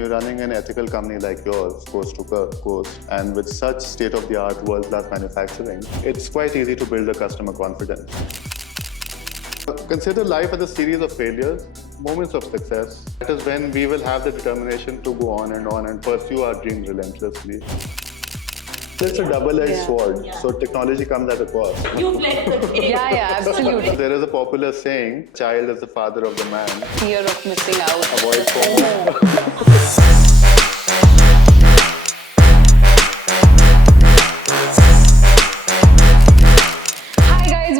you're running an ethical company like yours, coast to coast, and with such state-of-the-art, world-class manufacturing, it's quite easy to build a customer confidence. Consider life as a series of failures, moments of success. That is when we will have the determination to go on and pursue our dreams relentlessly. It's a double-edged sword, so technology comes at a cost. You've led the game. Yeah, absolutely. There is a popular saying, child is the father of the man. Fear of missing out. Avoid FOMO.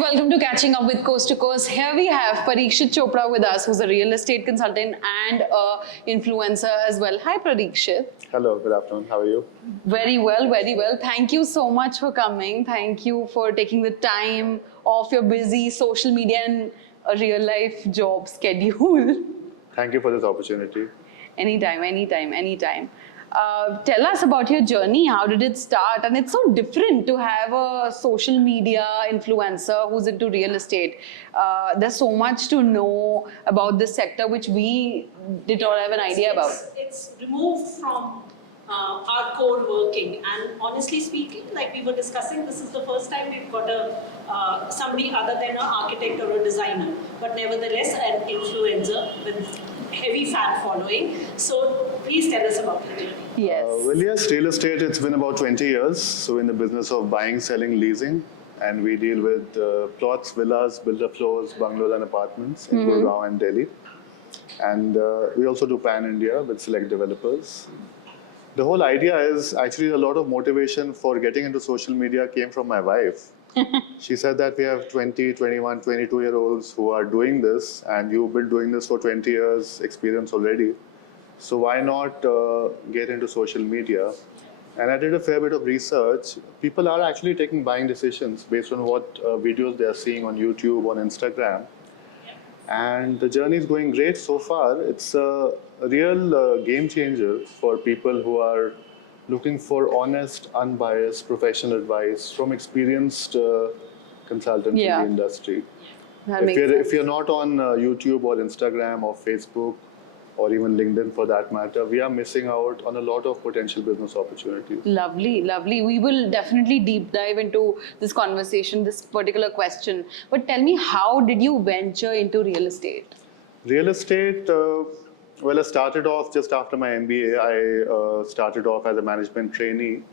Welcome to Catching Up with Coast to Coast. Here we have Parikshit Chopra with us, who's a real estate consultant and an influencer as well. Hi, Parikshit. Hello, good afternoon. How are you? Very well, very well. Thank you so much for coming. Thank you for taking the time off your busy social media and a real life job schedule. Thank you for this opportunity. Anytime. Tell us about your journey. How did it start? And it's so different to have a social media influencer who's into real estate. There's so much to know about this sector which we did not have an idea about. It's removed from our core working, and honestly speaking, like we were discussing, this is the first time we've got somebody other than an architect or a designer, but nevertheless an influencer with heavy fan following. So please tell us about your journey. Yes. Yes, real estate, it's been about 20 years. So in the business of buying, selling, leasing, and we deal with plots, villas, builder floors, bungalows and apartments in Gurugram and Delhi. And we also do pan-India with select developers. The whole idea is actually a lot of motivation for getting into social media came from my wife. She said that we have 20, 21, 22-year-olds who are doing this, and you've been doing this for 20 years experience already. So why not get into social media? And I did a fair bit of research. People are actually taking buying decisions based on what videos they are seeing on YouTube, on Instagram. And the journey is going great so far. It's a real game changer for people who are looking for honest, unbiased, professional advice from experienced consultants in the industry. If you're not on YouTube or Instagram or Facebook or even LinkedIn for that matter, we are missing out on a lot of potential business opportunities. Lovely, lovely. We will definitely deep dive into this conversation, this particular question. But tell me, how did you venture into real estate? Real estate, well, I started off just after my MBA. I started off as a management trainee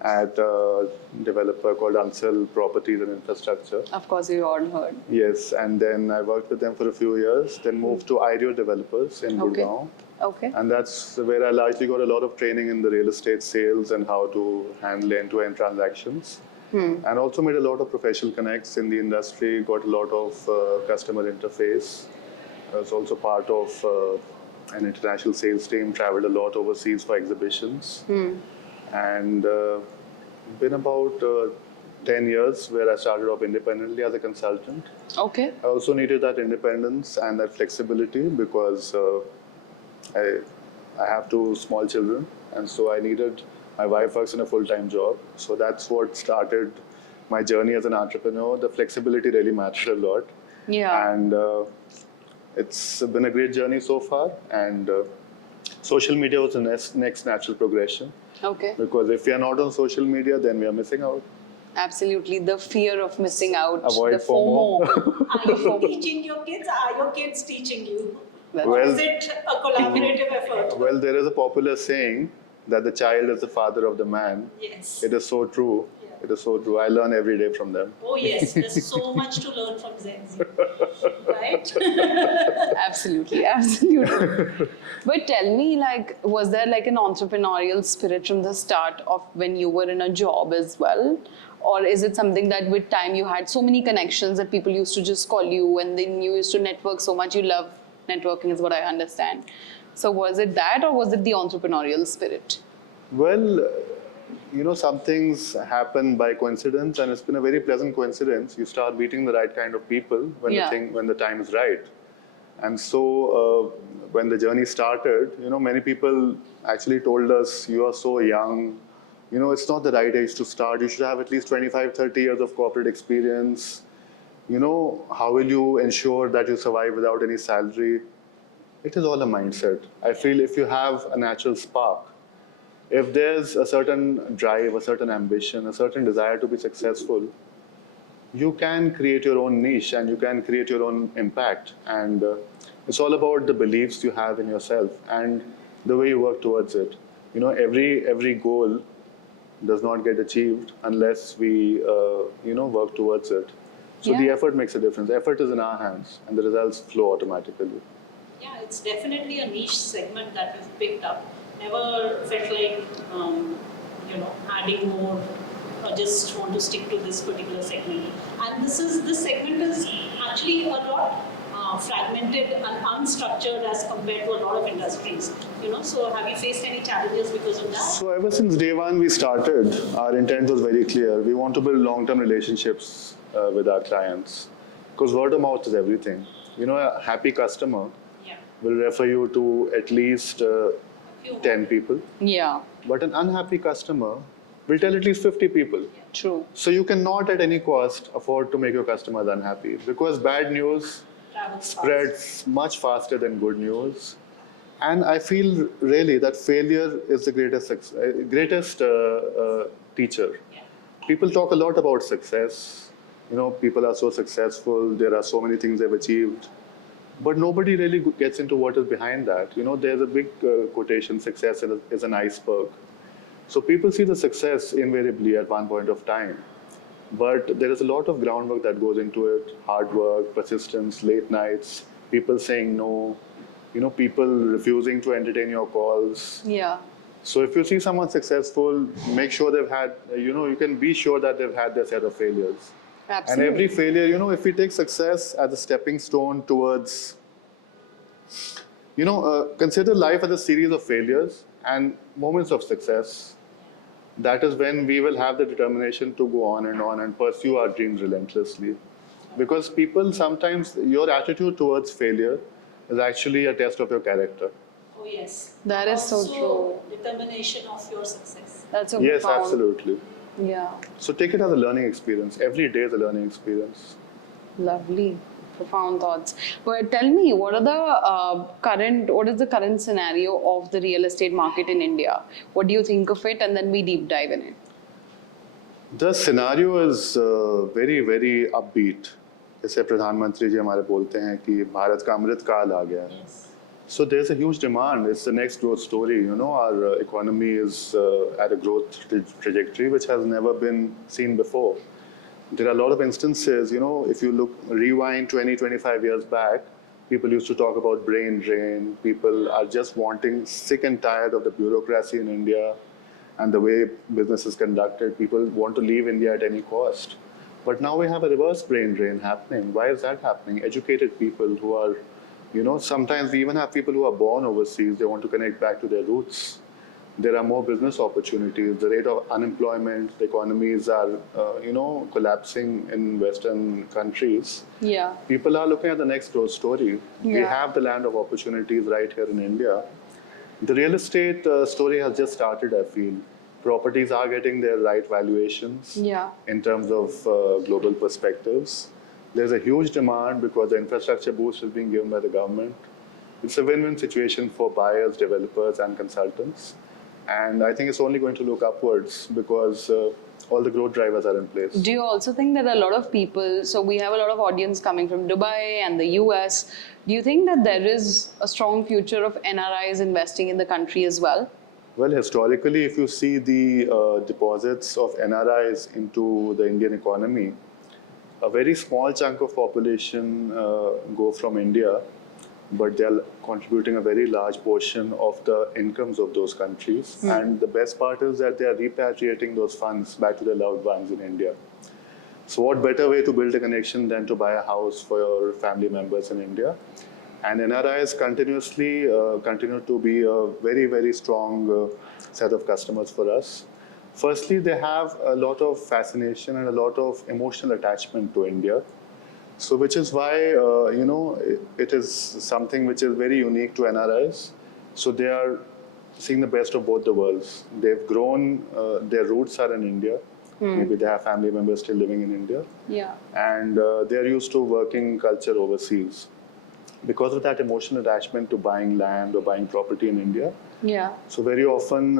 at a developer called Ansel Properties and Infrastructure. Of course, you all heard. Yes, and then I worked with them for a few years, then moved to IDEO Developers in Gurugram. Okay. And that's where I largely got a lot of training in the real estate sales and how to handle end-to-end transactions. And also made a lot of professional connects in the industry, got a lot of customer interface. I was also part of an international sales team, traveled a lot overseas for exhibitions. And been about 10 years where I started off independently as a consultant. Okay. I also needed that independence and that flexibility because I have two small children, and so I needed, my wife works in a full-time job. So that's what started my journey as an entrepreneur. The flexibility really mattered a lot. Yeah. And it's been a great journey so far. And social media was the next natural progression. Okay. Because if we are not on social media, then we are missing out. Absolutely. The fear of missing out. Avoid the FOMO. Are you teaching your kids? Are your kids teaching you? Well, Or is it a collaborative effort? Well, there is a popular saying that the child is the father of the man. Yes. It is so true. It is so true. I learn every day from them. Oh yes, there's so much to learn from Gen Z, right? Absolutely. But tell me, like, was there like an entrepreneurial spirit from the start of when you were in a job as well? Or is it something that with time you had so many connections that people used to just call you and then you used to network so much? You love networking is what I understand. So was it that, or was it the entrepreneurial spirit? Well, you know, some things happen by coincidence, and it's been a very pleasant coincidence. You start meeting the right kind of people when the time is right. And so when the journey started, you know, many people actually told us, you are so young, you know, it's not the right age to start. You should have at least 25, 30 years of corporate experience. You know, how will you ensure that you survive without any salary? It is all a mindset. I feel if you have a natural spark, if there's a certain drive, a certain ambition, a certain desire to be successful, you can create your own niche and you can create your own impact. And it's all about the beliefs you have in yourself and the way you work towards it. You know, every goal does not get achieved unless we, work towards it. So the Yeah. effort makes a difference. Effort is in our hands, and the results flow automatically. Yeah, it's definitely a niche segment that we've picked up. Never felt like, adding more or just want to stick to this particular segment. And this segment is actually a lot fragmented and unstructured as compared to a lot of industries. So have you faced any challenges because of that? So ever since day one we started, our intent was very clear. We want to build long-term relationships with our clients, because word of mouth is everything. You know, a happy customer Yeah. will refer you to at least 10 people, Yeah, but an unhappy customer will tell at least 50 people. true. So you cannot at any cost afford to make your customers unhappy, because bad news Travels fast. spreads much faster than good news. And I feel really that failure is the greatest teacher. Yeah. People talk a lot about success. You know, people are so successful. There are so many things they've achieved, but nobody really gets into what is behind that. You know, there's a big quotation: "Success is an iceberg." So people see the success invariably at one point of time, but there is a lot of groundwork that goes into it: hard work, persistence, late nights, people saying no. You know, people refusing to entertain your calls. Yeah. So if you see someone successful, make sure they've had, you can be sure that they've had their set of failures. Absolutely. And every failure, if we take success as a stepping stone towards, consider life as a series of failures and moments of success. That is when we will have the determination to go on and pursue our dreams relentlessly. Because people sometimes, your attitude towards failure is actually a test of your character. Oh yes. That is so Also, true. determination of your success. That's so Yes, profound. absolutely. Yeah, So take it as a learning experience. Every day is a learning experience. lovely, profound thoughts. But tell me, what is the current scenario of the real estate market in India? What do you think of it? And then we deep dive in it. The scenario is very, very upbeat. जैसे प्रधानमंत्री जी हमारे बोलते हैं कि भारत का अमृत काल आ गया है. Yes. So there's a huge demand. It's the next growth story. You know, our economy is at a growth trajectory which has never been seen before. There are a lot of instances, if you rewind 20, 25 years back, people used to talk about brain drain. People are just sick and tired of the bureaucracy in India and the way business is conducted. People want to leave India at any cost. But now we have a reverse brain drain happening. Why is that happening? Educated people who are, sometimes we even have people who are born overseas. They want to connect back to their roots. There are more business opportunities. The rate of unemployment, the economies are, collapsing in Western countries. Yeah. People are looking at the next growth story. We Yeah. have the land of opportunities right here in India. The real estate story has just started, I feel. Properties are getting their right valuations Yeah. in terms of global perspectives. There's a huge demand because the infrastructure boost is being given by the government. It's a win-win situation for buyers, developers, and consultants. And I think it's only going to look upwards because all the growth drivers are in place. Do you also think that a lot of people, so we have a lot of audience coming from Dubai and the US, do you think that there is a strong future of NRIs investing in the country as well? Well, historically, if you see the deposits of NRIs into the Indian economy, a very small chunk of population go from India, but they're contributing a very large portion of the incomes of those countries. And the best part is that they are repatriating those funds back to their loved ones in India. So what better way to build a connection than to buy a house for your family members in India? And NRIs continuously continue to be a very, very strong set of customers for us. Firstly, they have a lot of fascination and a lot of emotional attachment to India. So which is why, it is something which is very unique to NRIs. So they are seeing the best of both the worlds. They've grown, their roots are in India. Maybe they have family members still living in India. Yeah. And they're used to working culture overseas. because of that emotional attachment to buying land or buying property in India. Yeah. So very often,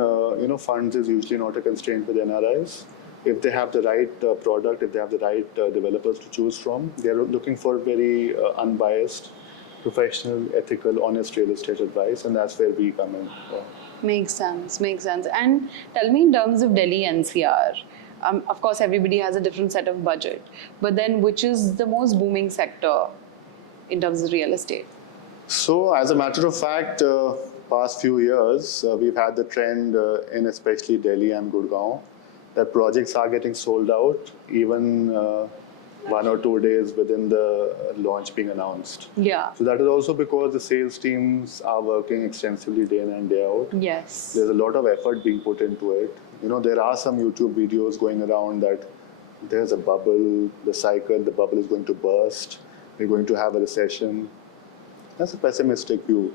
funds is usually not a constraint with NRIs. If they have the right product, if they have the right developers to choose from, they are looking for very unbiased, professional, ethical, honest real estate advice, and that's where we come in. Makes sense, makes sense. And tell me, in terms of Delhi NCR, of course, everybody has a different set of budget, but then which is the most booming sector in terms of real estate? So, as a matter of fact, past few years, we've had the trend in especially Delhi and Gurgaon that projects are getting sold out even 1 or 2 days within the launch being announced. Yeah. So that is also because the sales teams are working extensively day in and day out. Yes. There's a lot of effort being put into it. There are some YouTube videos going around that there's a bubble, the bubble is going to burst, we're going to have a recession. That's a pessimistic view.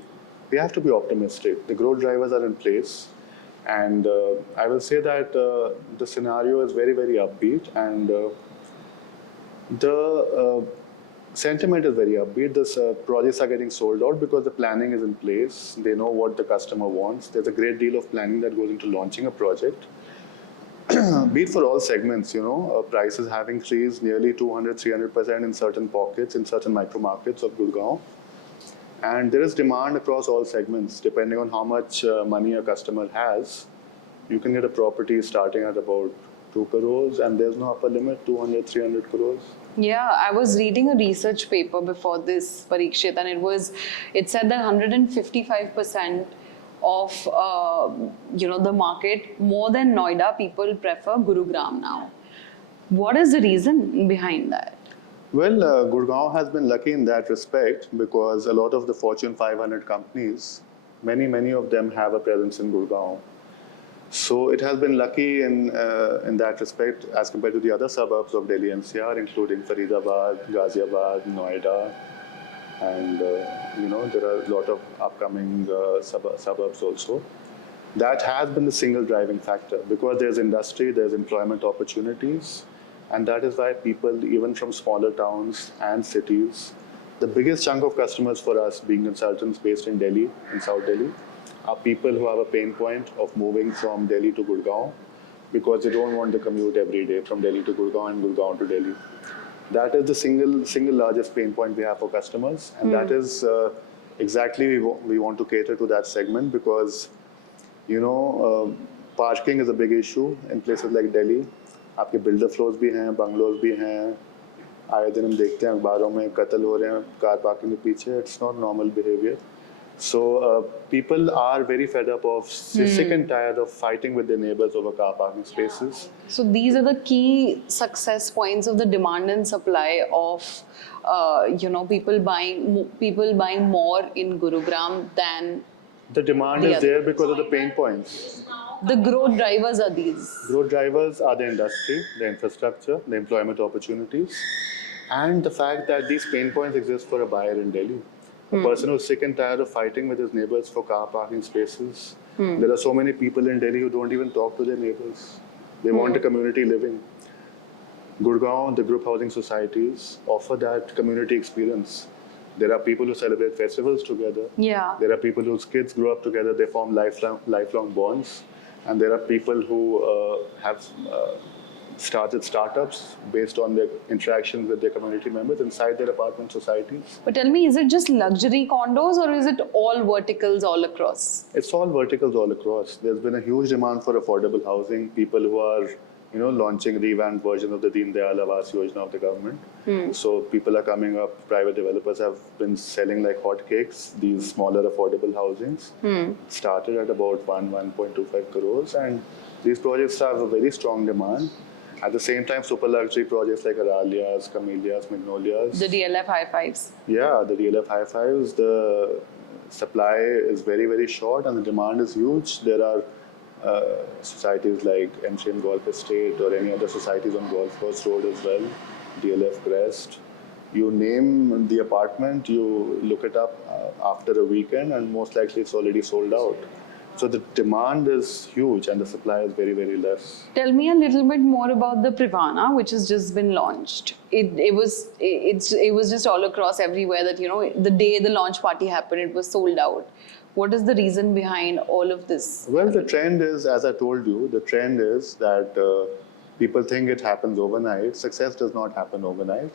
We have to be optimistic. The growth drivers are in place. And I will say that the scenario is very, very upbeat, and the sentiment is very upbeat. The projects are getting sold out because the planning is in place. They know what the customer wants. There's a great deal of planning that goes into launching a project. Be it for all segments, prices have increased nearly 200-300% in certain pockets, in certain micro markets of Gurgaon. And there is demand across all segments. Depending on how much money a customer has, you can get a property starting at about 2 crores, and there's no upper limit, 200-300 crores. Yeah, I was reading a research paper before this, Parikshit, and it said that 155% of the market, more than Noida, people prefer Gurugram now. What is the reason behind that? Well, Gurgaon has been lucky in that respect because a lot of the Fortune 500 companies, many of them have a presence in Gurgaon. So it has been lucky in that respect as compared to the other suburbs of Delhi NCR, including Faridabad, Ghaziabad, Noida, and there are a lot of upcoming suburbs also. That has been the single driving factor because there's industry, there's employment opportunities. And that is why people, even from smaller towns and cities, the biggest chunk of customers for us, being consultants based in Delhi, in South Delhi, are people who have a pain point of moving from Delhi to Gurgaon because they don't want to commute every day from Delhi to Gurgaon and Gurgaon to Delhi. That is the single largest pain point we have for customers. And that is exactly we want to cater to that segment because, parking is a big issue in places like Delhi. आपके builder floors भी हैं, bungalows भी हैं, आए दिन हम देखते हैं अखबारों में कत्ल हो रहे हैं कार पार्किंग के पीछे. It's not normal behavior. So people are very fed up of, sick and tired of fighting with their neighbors over car parking spaces. So these are the key success points of the demand and supply of, people buying more in Gurugram than The demand is there because of the pain points. the growth drivers are these. Growth drivers are the industry, the infrastructure, the employment opportunities, and the fact that these pain points exist for a buyer in Delhi. A person who's sick and tired of fighting with his neighbors for car parking spaces. There are so many people in Delhi who don't even talk to their neighbors. They want a community living. Gurgaon, the group housing societies, offer that community experience. There are people who celebrate festivals together. Yeah. There are people whose kids grow up together. They form lifelong bonds. And there are people who have started startups based on their interactions with their community members inside their apartment societies. But tell me, is it just luxury condos or is it all verticals all across? It's all verticals all across. There's been a huge demand for affordable housing. People who are launching revamped version of the Deen Dayal Awas Yojana of the government. So people are coming up, private developers have been selling like hotcakes, these smaller affordable housings. Started at about 1.25 crores, and these projects have a very strong demand. At the same time, super luxury projects like Aralias, Camellias, Magnolias. The DLF high fives. Yeah, the DLF high fives, the supply is very, very short and the demand is huge. There are societies like MCM Golf Estate or any other societies on Golf Course Road as well, DLF Crest. You name the apartment, you look it up after a weekend and most likely it's already sold out. So the demand is huge and the supply is very, very less. Tell me a little bit more about the Privana, which has just been launched. It was just all across everywhere that, you know, the day the launch party happened, it was sold out. What is the reason behind all of this? Well, the trend is, as I told you, the trend is that people think it happens overnight. Success does not happen overnight.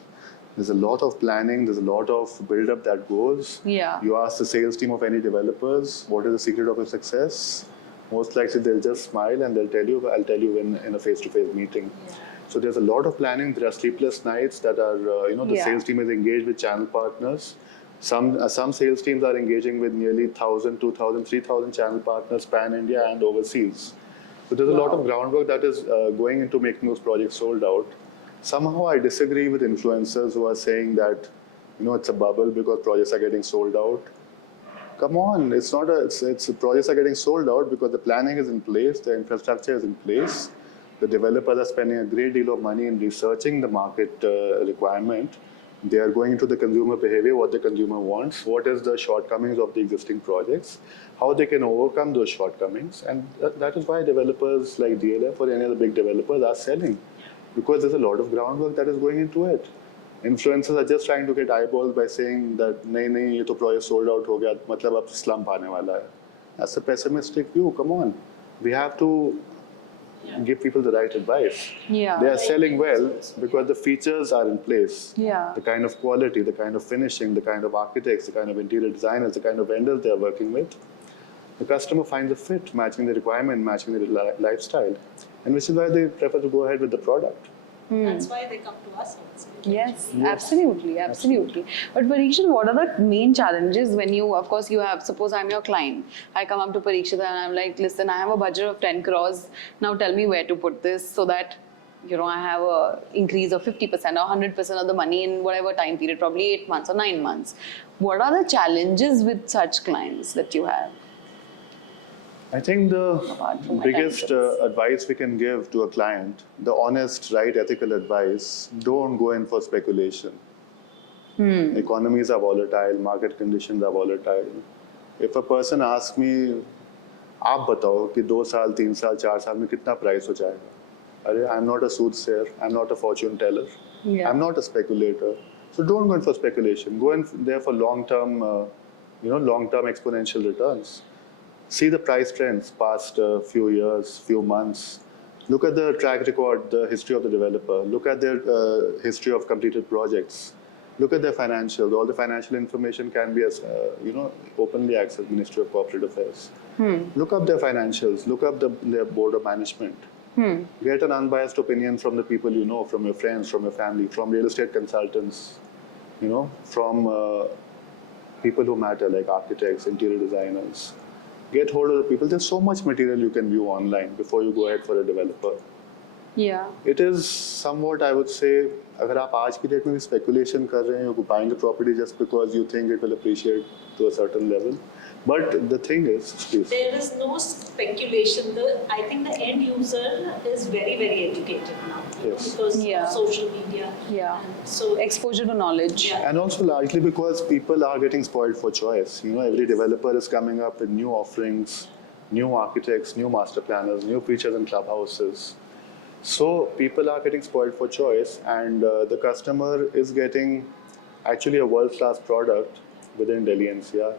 There's a lot of planning, there's a lot of build-up that goes. Yeah. You ask the sales team of any developers, what is the secret of your success? Most likely they'll just smile and they'll tell you, I'll tell you in a face-to-face meeting. Yeah. So there's a lot of planning. There are sleepless nights that are, the Yeah. sales team is engaged with channel partners. Some sales teams are engaging with nearly 1,000, 2,000, 3,000 channel partners pan-India and overseas. So there's a lot of groundwork that is going into making those projects sold out. Somehow I disagree with influencers who are saying that, it's a bubble because projects are getting sold out. Come on, it's not it's projects are getting sold out because the planning is in place, the infrastructure is in place. The developers are spending a great deal of money in researching the market requirement. They are going into the consumer behavior, what the consumer wants, what is the shortcomings of the existing projects, how they can overcome those shortcomings. And that is why developers like DLF or any other big developers are selling. Because there's a lot of groundwork that is going into it. Influencers are just trying to get eyeballs by saying that, nahi, ye to project sold out ho gaya, matlab ab slump aane wala hai. That's a pessimistic view, come on. We have to give people the right advice. Yeah. They are selling well because the features are in place. Yeah. The kind of quality, the kind of finishing, the kind of architects, the kind of interior designers, the kind of vendors they are working with. The customer finds a fit, matching the requirement, matching the lifestyle. And which is why they prefer to go ahead with the product. That's why they come to us also. Yes, absolutely. But Parikshit, what are the main challenges when suppose I'm your client, I come up to Parikshit and I'm like, listen, I have a budget of 10 crores, now tell me where to put this so that, I have a increase of 50% or 100% of the money in whatever time period, probably 8 months or 9 months. What are the challenges with such clients that you have? I think the Apart from biggest attentions. advice we can give to a client, the honest, right, ethical advice, don't go in for speculation. Economies are volatile, market conditions are volatile. If a person asks me, आप बताओ कि 2 साल, 3 साल, 4 साल में कितना price हो जाएगा? अरे, I'm not a soothsayer, I'm not a fortune teller, I'm not a speculator. So don't go in for speculation. Go in there for long-term, long-term exponential returns. See the price trends past few years, few months. Look at the track record, the history of the developer. Look at their history of completed projects. Look at their financials. All the financial information can be, openly accessed Ministry of Corporate Affairs. Look up their financials. Look up their board of management. Get an unbiased opinion from the people you know, from your friends, from your family, from real estate consultants, from people who matter like architects, interior designers. Get hold of the people. There's so much material you can view online before you go ahead for a developer. Yeah. It is somewhat, I would say, अगर आप आज की date में speculation कर रहे हैं, you're buying a property just because you think it will appreciate to a certain level. But the thing is, please. There is no speculation. I think the end user is very, very educated now. Yes. Because Yeah. of social media. Yeah. And so Exposure to knowledge. Yeah. And also largely because people are getting spoiled for choice. Every developer is coming up with new offerings, new architects, new master planners, new features and clubhouses. So people are getting spoiled for choice, and the customer is getting actually a world-class product within Delhi NCR,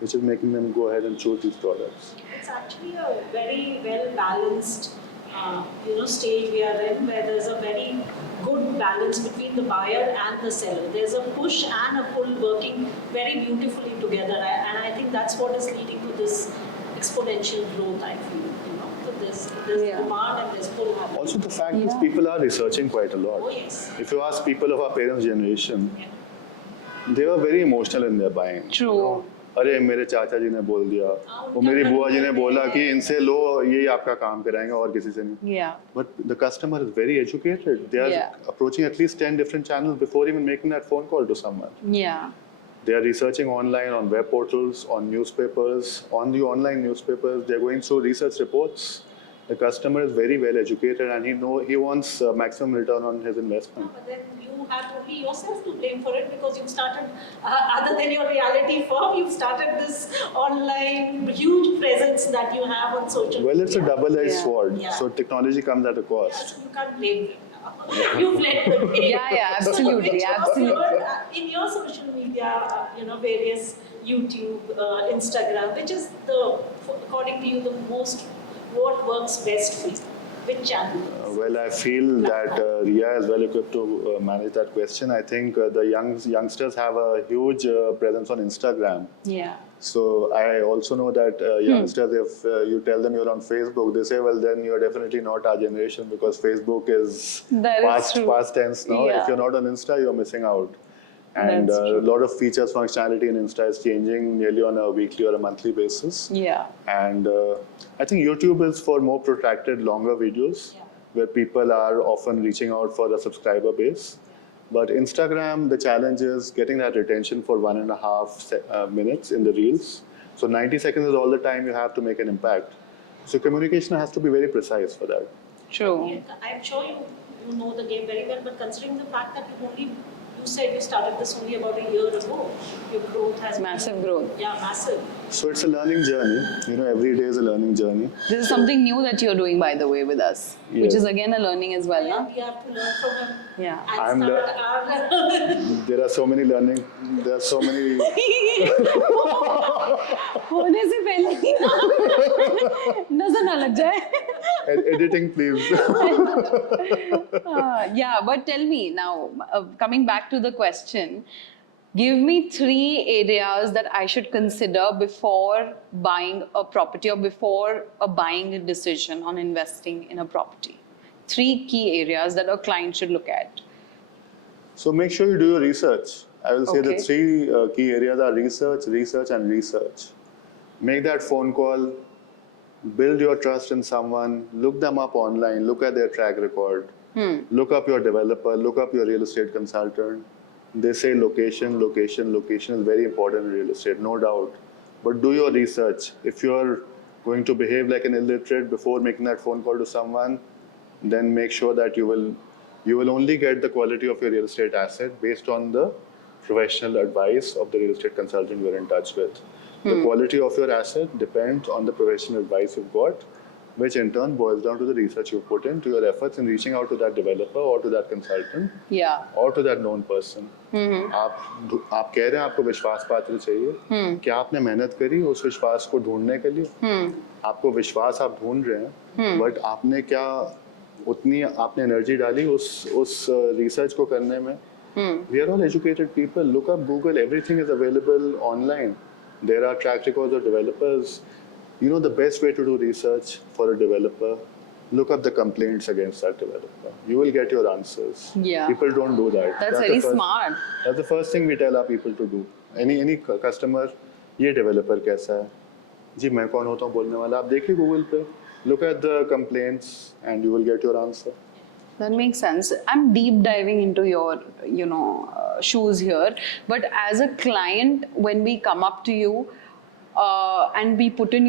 which is making them go ahead and choose these products. it's actually a very well balanced, stage we are in, where there's a very good balance between the buyer and the seller. There's a push and a pull working very beautifully together, and I think that's what is leading to this exponential growth. I feel, so there's Yeah. demand and there's pull happening. Also, the fact is Yeah. people are researching quite a lot. Oh yes. If you ask people of our parents' generation, Yeah. they were very emotional in their buying. True. अरे मेरे चाचा जी ने बोल दिया, वो मेरी बुआ जी ने बोला कि इनसे लो यही आपका काम कराएंगे और किसी से नहीं. Yeah. But the customer is very educated. They are Yeah. approaching at least 10 different channels before even making that phone call to someone. Yeah. They are researching online, on web portals, on newspapers. On the online newspapers, they're going through research reports. The customer is very well educated and he wants maximum return on his investment. But then you have only yourself to blame for it because you started, other than your reality firm, you've started this online huge presence that you have on social Well, it's a media. double-edged Yeah. sword. Yeah. So technology comes at a cost. Yes, you can't blame them now. You've let them pay. Yeah, absolutely, Which of absolutely. your, in your social media, various YouTube, Instagram, which is according to you, what works best for you? Which channel? Well, I feel that Ria is well equipped to manage that question. I think the youngsters have a huge presence on Instagram. Yeah. So I also know that youngsters, if you tell them you're on Facebook, they say, well, then you're definitely not our generation because Facebook is That is true. past tense now. Yeah. If you're not on Insta, you're missing out. And That's a true. lot of features, functionality in Insta is changing nearly on a weekly or a monthly basis. Yeah. And I think YouTube is for more protracted, longer videos Yeah. where people are often reaching out for a subscriber base. But Instagram, the challenge is getting that retention for 1.5 minutes in the reels. So 90 seconds is all the time you have to make an impact. So communication has to be very precise for that. True. I'm sure you know the game very well, but considering the fact that you said you started this only about a year ago, your growth has Massive been, growth. Yeah, massive. So it's a learning journey. Every day is a learning journey. This is something new that you're doing, by the way, with us, which Yes. is again a learning as well, Yeah, we have to learn from him Yeah. and I'm start our There are so many learning. There are so many. होने से पहले ही नजर ना लग जाए. Editing, please. Yeah, but tell me now, coming back to the question, give me 3 areas that I should consider before buying a property or before buying a decision on investing in a property. 3 key areas that a client should look at. So make sure you do your research. I will say the Okay. 3 key areas are research, research, and research. Make that phone call. Build your trust in someone. Look them up online. Look at their track record. Look up your developer. Look up your real estate consultant. They say location, location, location is very important in real estate, no doubt. But do your research. If you're going to behave like an illiterate before making that phone call to someone, then make sure that you will only get the quality of your real estate asset based on the professional advice of the real estate consultant you're in touch with. The quality of your asset depends on the professional advice you've got, which in turn boils down to the research you put into your efforts in reaching out to that developer or to that consultant Yeah. or to that known person. आप कह रहे हैं आपको विश्वास पात्र चाहिए, क्या आपने मेहनत करी उस विश्वास को ढूंढने के लिए? आपको विश्वास आप ढूंढ रहे हैं, बट आपने क्या उतनी आपने एनर्जी डाली उस रिसर्च को करने में? We are all educated people. Look up Google. Everything is available online. There are track records of developers. The best way to do research for a developer, look up the complaints against that developer. You will get your answers. Yeah. People don't do that. That's the very first- smart. That's the first thing we tell our people to do. Any customer, ये developer कैसा है? जी मैं कौन होता हूँ बोलने वाला? आप देखिए Google पे. Look at the complaints and you will get your answer. That makes sense. I'm deep diving into your, shoes here. But as a client, when we come up to you and we put in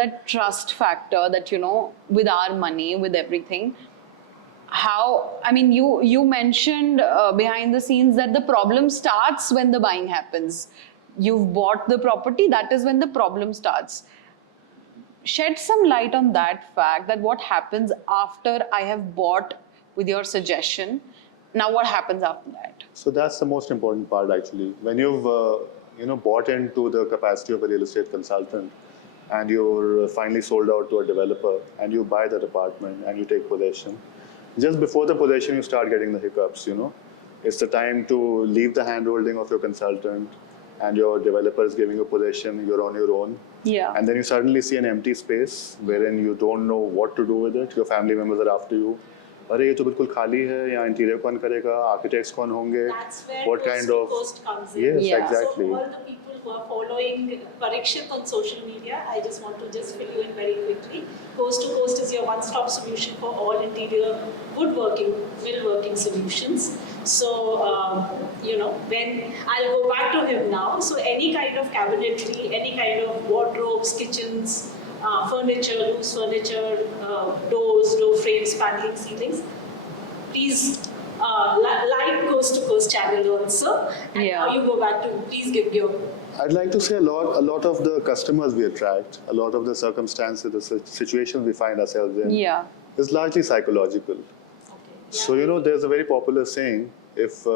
that trust factor that with our money, with everything, you mentioned behind the scenes that the problem starts when the buying happens. You've bought the property, that is when the problem starts. Shed some light on that fact, that what happens after I have bought with your suggestion. Now what happens after that? So that's the most important part actually. When you've bought into the capacity of a real estate consultant and you're finally sold out to a developer and you buy that apartment and you take possession, just before the possession you start getting the hiccups. It's the time to leave the hand-holding of your consultant and your developer is giving you possession, you're on your own. Yeah. And then you suddenly see an empty space wherein you don't know what to do with it. Your family members are after you. अरे ये तो बिल्कुल खाली है, यहाँ interior कौन करेगा, architects कौन होंगे, That's where what kind of coast comes in. yes, Yeah. exactly. So all the people who are following Parikshit on social media, I just want to just fill you in very quickly. Coast to Coast is your one-stop solution for all interior woodworking, millworking solutions. So, when I'll go back to him now. So any kind of cabinetry, any kind of wardrobes, kitchens, furniture, loose furniture, doors, door frames, paneling, ceilings. Please, light coast to coast channel also. And Yeah. now you go back to, please give your. I'd like to say a lot of the customers we attract, a lot of the circumstances, the situations we find ourselves in, Yeah. is largely psychological. So, there's a very popular saying, if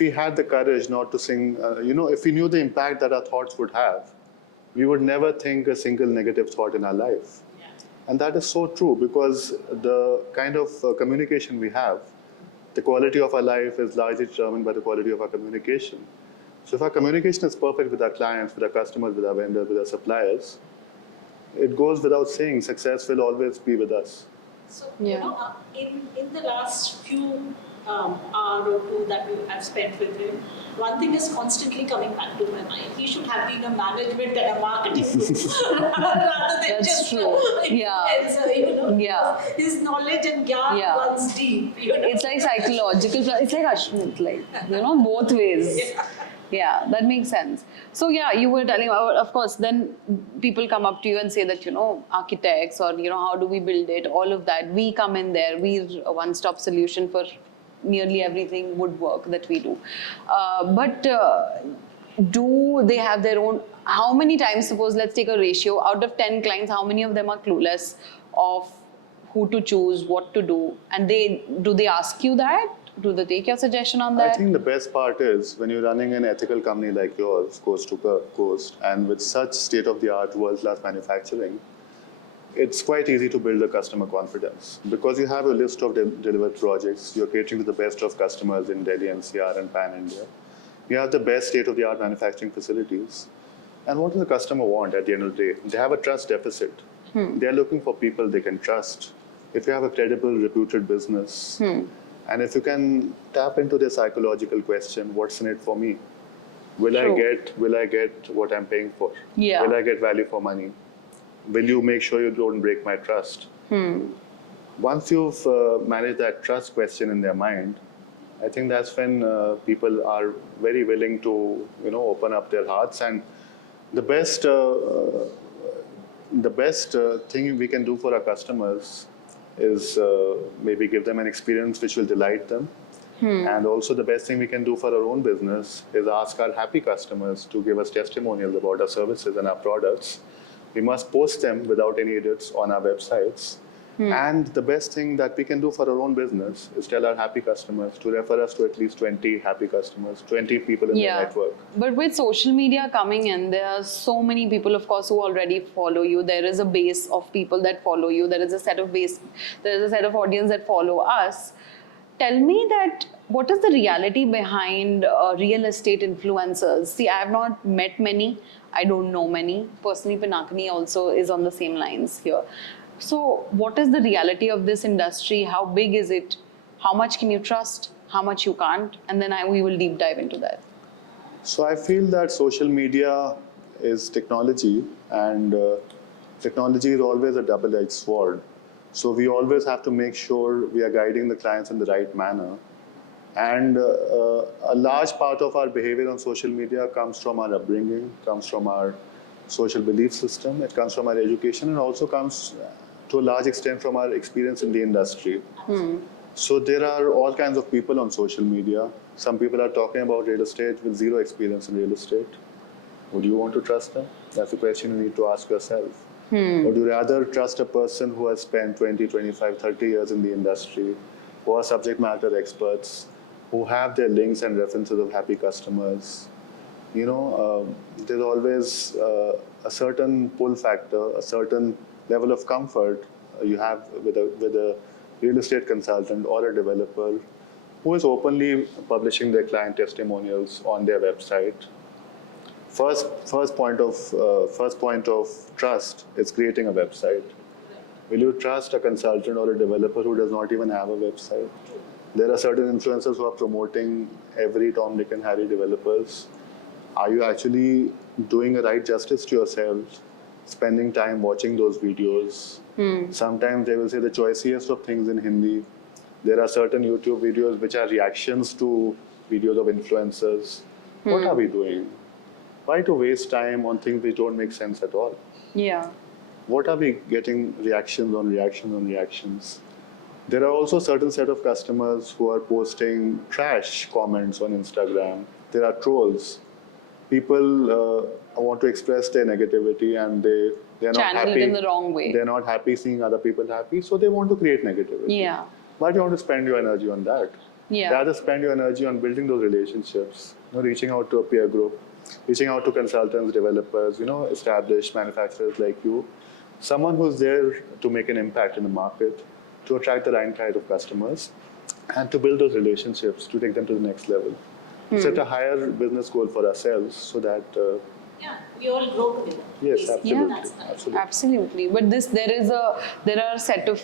we had the courage not to sing, if we knew the impact that our thoughts would have, we would never think a single negative thought in our life. And that is so true, because the kind of communication we have, the quality of our life is largely determined by the quality of our communication. So if our communication is perfect with our clients, with our customers, with our vendors, with our suppliers, it goes without saying, success will always be with us. So, Yeah. in the last few hour or two that I've spent with him, one thing is constantly coming back to my mind. He should have been a management and a marketing rather than That's just true. Yeah. influencer, Yeah. His knowledge and gyan Yeah. runs deep, It's like psychological, it's like Ashmit, like, both ways. Yeah, that makes sense. So yeah, you were telling, of course, then people come up to you and say that, architects or, how do we build it, all of that. We come in there, we're a one-stop solution for nearly everything woodwork that we do. But do they have their own, how many times, suppose, let's take a ratio, out of 10 clients, how many of them are clueless of who to choose, what to do? And do they ask you that? Do they take your suggestion on that? I think the best part is when you're running an ethical company like yours, coast to coast, and with such state-of-the-art, world-class manufacturing, it's quite easy to build a customer confidence. Because you have a list of delivered projects, you're catering to the best of customers in Delhi, NCR, and Pan-India. You have the best state-of-the-art manufacturing facilities. And what does the customer want at the end of the day? They have a trust deficit. They're looking for people they can trust. If you have a credible, reputed business, and if you can tap into the psychological question, what's in it for me? Will I get what I'm paying for? Yeah. Will I get value for money? Will you make sure you don't break my trust? Once you've managed that trust question in their mind, I think that's when people are very willing to, open up their hearts. And the best thing we can do for our customers is maybe give them an experience which will delight them. And also the best thing we can do for our own business is ask our happy customers to give us testimonials about our services and our products. We must post them without any edits on our websites. And the best thing that we can do for our own business is tell our happy customers to refer us to at least 20 happy customers, 20 people in their network. But with social media coming in, there are so many people, of course, who already follow you. There is a base of people that follow you. There is a set of audience that follow us. Tell me that, what is the reality behind real estate influencers? See, I have not met many. I don't know many. Personally, Pinakani also is on the same lines here. So what is the reality of this industry? How big is it? How much can you trust? How much you can't? And then we will deep dive into that. So I feel that social media is technology, and technology is always a double-edged sword. So we always have to make sure we are guiding the clients in the right manner. And a large part of our behavior on social media comes from our upbringing, comes from our social belief system, it comes from our education, and also comes to a large extent from our experience in the industry. So there are all kinds of people on social media. Some people are talking about real estate with zero experience in real estate. Would you want to trust them? That's a question you need to ask yourself. Or do you rather trust a person who has spent 20, 25, 30 years in the industry, who are subject matter experts, who have their links and references of happy customers? There's always a certain pull factor, a certain level of comfort you have with a real estate consultant or a developer who is openly publishing their client testimonials on their website. First point of trust is creating a website. Will you trust a consultant or a developer who does not even have a website? There are certain influencers who are promoting every Tom, Dick, and Harry developers. Are you actually doing a right justice to yourself, spending time watching those videos? Sometimes they will say the choicest of things in Hindi. There are certain YouTube videos which are reactions to videos of influencers. What are we doing? Why to waste time on things which don't make sense at all? Yeah. What are we getting reactions on reactions on reactions? There are also certain set of customers who are posting trash comments on Instagram. There are trolls. People want to express their negativity and they're not Channel happy. it in the wrong way. They're not happy seeing other people happy, so they want to create negativity. Yeah. Why do you want to spend your energy on that? Yeah. Rather spend your energy on building those relationships, reaching out to a peer group, reaching out to consultants, developers, established manufacturers like you, someone who's there to make an impact in the market, to attract the right kind of customers, and to build those relationships to take them to the next level. Set a higher business goal for ourselves so that we all grow together. yes, basically. absolutely, That's the absolutely. Absolutely, but there are a set of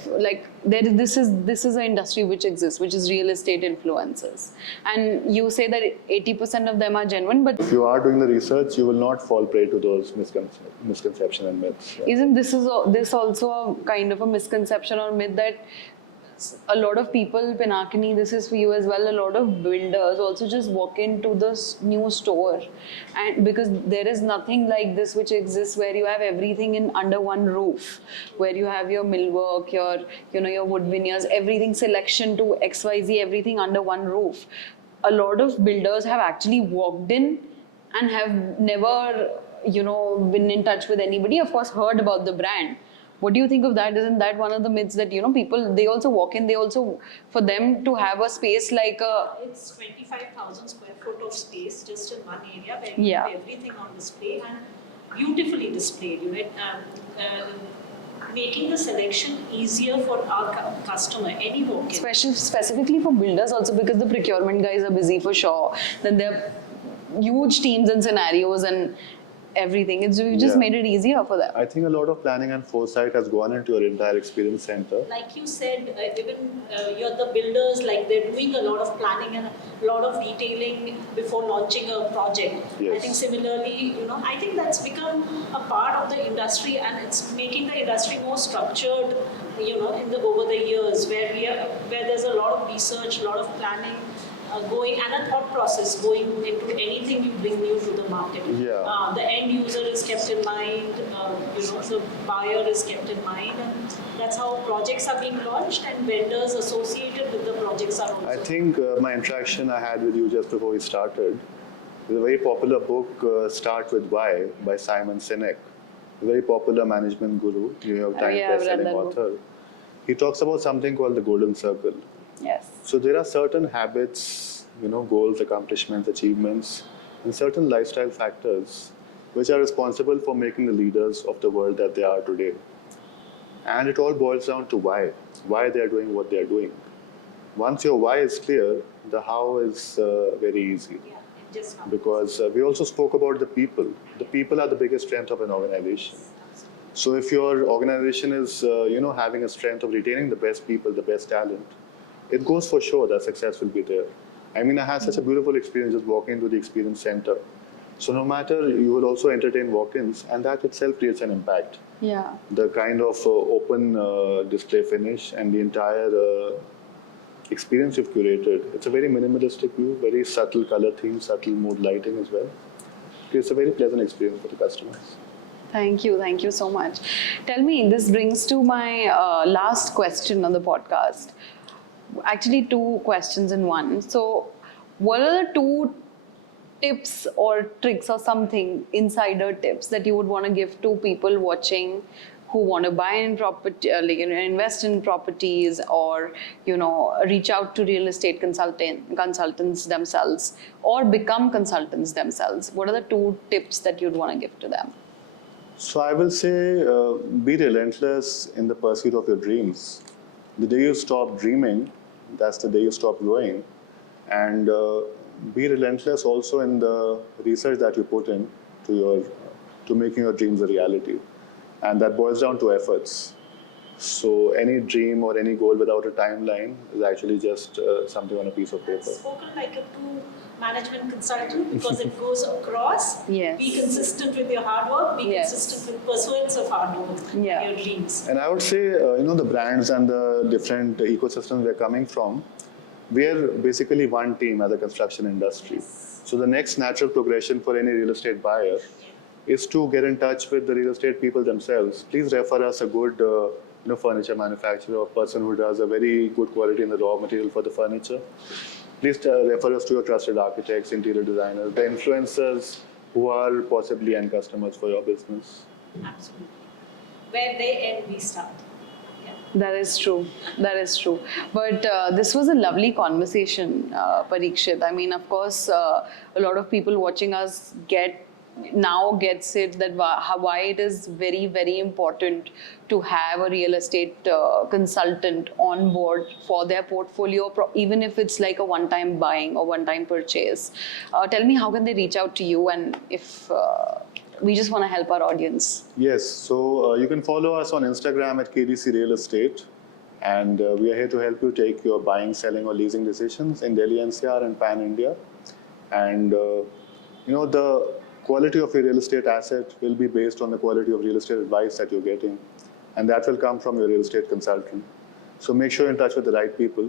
this is an industry which exists, which is real estate influencers, and you say that 80% of them are genuine, but If you are doing the research, you will not fall prey to those misconceptions and myths. Yeah. isn't this also a kind of a misconception or myth that a lot of people, Pinakini, this is for you as well, a lot of builders also just walk into this new store, and because there is nothing like this which exists where you have everything in under one roof, where you have your millwork, your wood veneers, everything, selection to XYZ, everything under one roof. A lot of builders have actually walked in and have never been in touch with anybody, of course heard about the brand. What do you think of that? Isn't that one of the myths that people, they also walk in, they also, for them to have a space like a, It's 25,000 square foot of space just in one area where you Yeah. have everything on display and beautifully displayed. Making the selection easier for our customer, any walk-in. specifically for builders also, because the procurement guys are busy for sure. Then there are huge teams and scenarios and everything. We just Yeah. made it easier for them. I think a lot of planning and foresight has gone into your entire experience center. Like you said, even you're the builders, like they're doing a lot of planning and a lot of detailing before launching a project. Yes. I think similarly, I think that's become a part of the industry and it's making the industry more structured, over the years where there's a lot of research, a lot of planning going and a thought process going into anything you bring new to the market. Yeah. The end user is kept in mind, the buyer is kept in mind, and that's how projects are being launched and vendors associated with the projects are also. I think my interaction I had with you just before we started, is a very popular book, Start With Why, by Simon Sinek, a very popular management guru, New York Times yeah, I've read best-selling that book. author. He talks about something called the golden circle. Yes. So there are certain habits, goals, accomplishments, achievements, and certain lifestyle factors which are responsible for making the leaders of the world that they are today. And it all boils down to why they are doing what they are doing. Once your why is clear, the how is very easy. Yeah, it just happens. Because we also spoke about the people. The people are the biggest strength of an organization. So if your organization is, having a strength of retaining the best people, the best talent, it goes for sure that success will be there. I mean, I had such a beautiful experience just walking into the experience center. So no matter, you will also entertain walk-ins, and that itself creates an impact. Yeah. The kind of open display finish and the entire experience you've curated, it's a very minimalistic view, very subtle color theme, subtle mood lighting as well. It's a very pleasant experience for the customers. Thank you so much. Tell me, this brings to my last question on the podcast. Actually, two questions in one. So, what are the two tips or tricks or something, insider tips that you would want to give to people watching who want to buy in property, invest in properties, or reach out to real estate consultants themselves, or become consultants themselves? What are the two tips that you'd want to give to them? So I will say, be relentless in the pursuit of your dreams. The day you stop dreaming, that's the day you stop growing. And be relentless also in the research that you put in to making your dreams a reality. And that boils down to efforts. So any dream or any goal without a timeline is actually just something on a piece of paper. Spoken like a true management consultant because it goes across. Yes. Be consistent with your hard work. Be Yes. consistent with pursuance of hard work. Yeah. And your dreams. And I would say, the brands and the different ecosystems we're coming from, we're basically one team as a construction industry. So the next natural progression for any real estate buyer is to get in touch with the real estate people themselves. Please refer us a good furniture manufacturer or person who does a very good quality in the raw material for the furniture. Please refer us to your trusted architects, interior designers, the influencers who are possibly end customers for your business. Absolutely. Where they end, we start. Yeah. That is true. That is true. But this was a lovely conversation, Parikshit. I mean, of course, a lot of people watching us gets it that why it is very, very important to have a real estate consultant on board for their portfolio, even if it's like a one-time buying or one-time purchase. Tell me, how can they reach out to you, and if we just want to help our audience? Yes, so you can follow us on Instagram at KDC Real Estate, and we are here to help you take your buying, selling, or leasing decisions in Delhi NCR and Pan India. And the quality of your real estate asset will be based on the quality of real estate advice that you're getting, and that will come from your real estate consultant. So make sure you're in touch with the right people,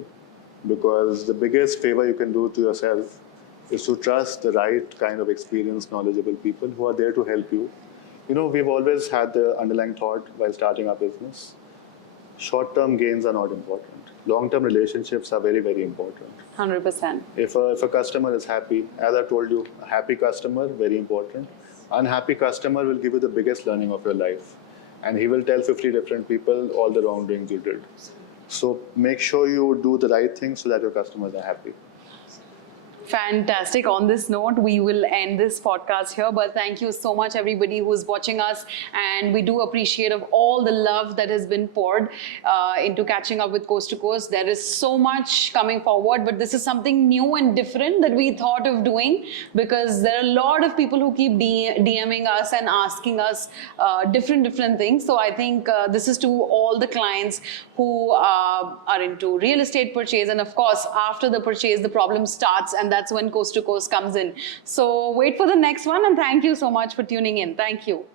because the biggest favor you can do to yourself is to trust the right kind of experienced, knowledgeable people who are there to help you. We've always had the underlying thought while starting our business: short-term gains are not important. Long-term relationships are very, very important. 100%. If a customer is happy, as I told you, a happy customer, very important. Unhappy customer will give you the biggest learning of your life, and he will tell 50 different people all the wrongdoings you did. So make sure you do the right thing so that your customers are happy. Fantastic. On this note, we will end this podcast here. But thank you so much, everybody who's watching us. And we do appreciate of all the love that has been poured into catching up with Coast to Coast. There is so much coming forward, but this is something new and different that we thought of doing, because there are a lot of people who keep DMing us and asking us different things. So I think this is to all the clients who are into real estate purchase. And of course, after the purchase, the problem starts, and that's when Coast to Coast comes in. So wait for the next one, and thank you so much for tuning in. Thank you.